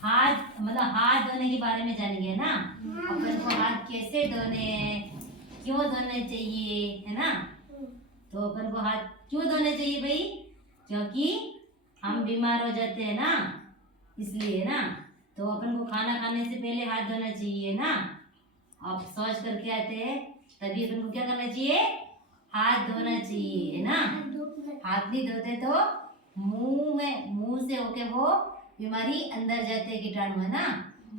हाथ मतलब हाथ धोने के बारे में जानेंगे ना। अपन को हाथ कैसे धोने हैं, क्यों धोने चाहिए, है ना। तो अपन को हाथ क्यों धोने चाहिए भाई? क्योंकि हम बीमार हो जाते हैं ना, इसलिए ना। तो अपन को खाना खाने से पहले हाथ धोना चाहिए ना। अब शौच करके आते हैं तभी अपन को क्या करना चाहिए? हाथ धोना चाहिए, है ना। हाथ नहीं धोते तो मुंह से होके वो बीमारी अंदर जाते हैं, कीटाणु, है ना।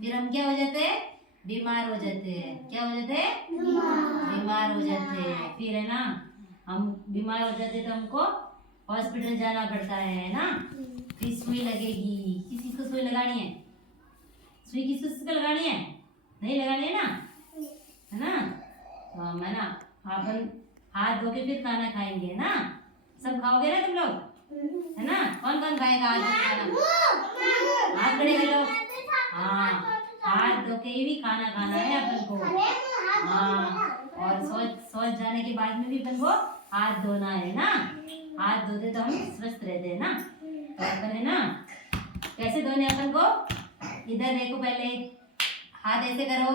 फिर हम क्या हो जाते हैं? बीमार हो जाते हैं। क्या हो जाते हैं? बीमार हो जाते हैं। फिर है ना, हम बीमार हो जाते हैं तो हमको हॉस्पिटल जाना पड़ता है ना। फिर सुई लगेगी। किस किस को सुई लगानी है? सुई किस किस को लगानी है? नहीं लगानी है ना, है ना। तो हम है ना अपन हाथ धो के फिर खाना खाएंगे ना। सब खाओगे ना तुम लोग, है ना। कौन कौन खाएगा आज खाना? हाथ खड़े कर लो। हाँ, हाथ धो के ही भी खाना खाना है अपन को। हाँ, और शौच जाने के बाद में भी अपन को हाथ धोना है ना। हाथ धोते तो हम स्वस्थ रहते हैं ना। तो अपन है ना कैसे धोने अपन को? इधर देखो, पहले हाथ ऐसे करो।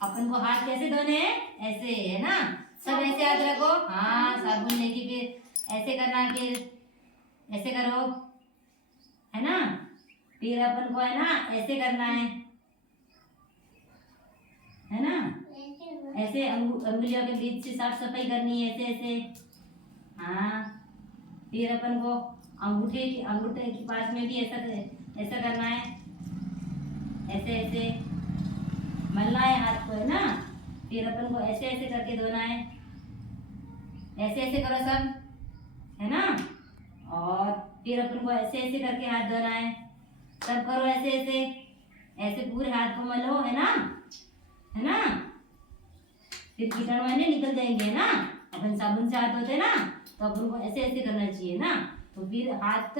अपन को हाथ कैसे धोने हैं? ऐसे, है ना। सब ऐसे हाथ रखो। हाँ, साबुन लेके फिर ऐसे करना, फिर ऐसे करो, है ना। फिर अपन को है ना ऐसे करना है ना। ऐसे अंगुलियों के बीच से साफ सफाई करनी है, ऐसे ऐसे। हाँ, फिर अपन को अंगूठे के पास में भी ऐसा करना है, ऐसे ऐसे मलना है हाथ को, है ना। फिर अपन को ऐसे ऐसे करके धोना है, ऐसे ऐसे करो सब, है ना। और फिर अपन को ऐसे ऐसे करके हाथ धोना है। सब करो ऐसे ऐसे, ऐसे पूरे हाथ को मलो, है ना, है ना। फिर कीटाणु निकल जाएंगे, है ना। अपन साबुन से हाथ धोते ना, तो अपन को ऐसे ऐसे करना चाहिए ना। तो फिर हाथ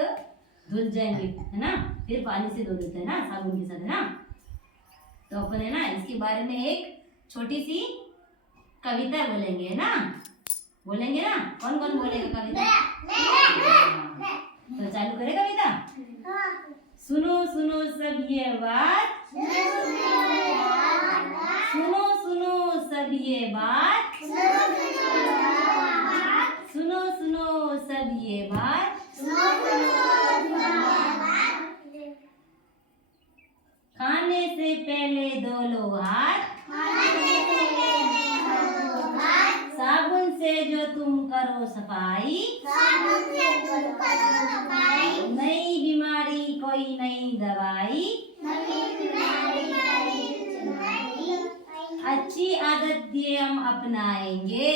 धुल जाएंगे, है ना। फिर पानी से धो देते हैं ना, साबुन के साथ, है ना। तो अपन है ना इसके बारे में एक छोटी सी कविता बोलेंगे, है ना। बोलेंगे ना। कौन कौन बोलेगा कविता? तो चालू करें कविता। सुनो सुनो सब ये बात, सुनो सुनो सब ये बात, सुनो सुनो सब ये बात, खाने से पहले धो लो हाथ, साबुन से जो तुम करो सफाई, नई बीमारी कोई नई दवाई, अच्छी आदत ये हम अपनाएंगे,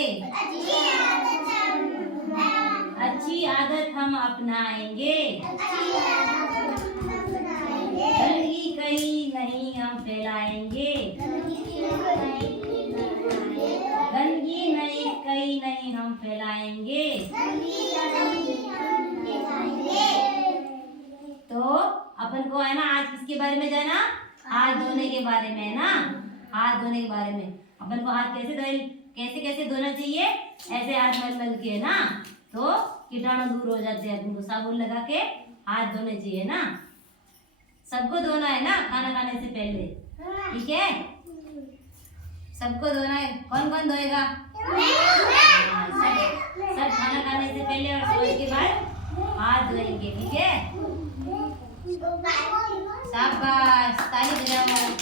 अच्छी आदत हम अपनाएंगे, गंदगी कहीं नहीं हम फैलाएंगे, गंदगी नहीं कहीं नहीं हम फैलाएंगे। तो अपन को है ना आज किसके बारे में जाना? हाथ धोने के बारे में, है ना। हाथ धोने के बारे में अपन को हाथ कैसे कैसे धोना चाहिए? ऐसे हाथ मल के, है ना। तो कीटाणु दूर हो जाते हैं। अपन को साबुन लगा के हाथ धोने चाहिए ना। सबको धोना है ना खाना खाने से पहले, ठीक है। सबको धोना है। कौन कौन धोएगा? सब खाना खाने से पहले और सोने के बाद हाथ धोएंगे, ठीक है। शाबाश, ताली बजाओ।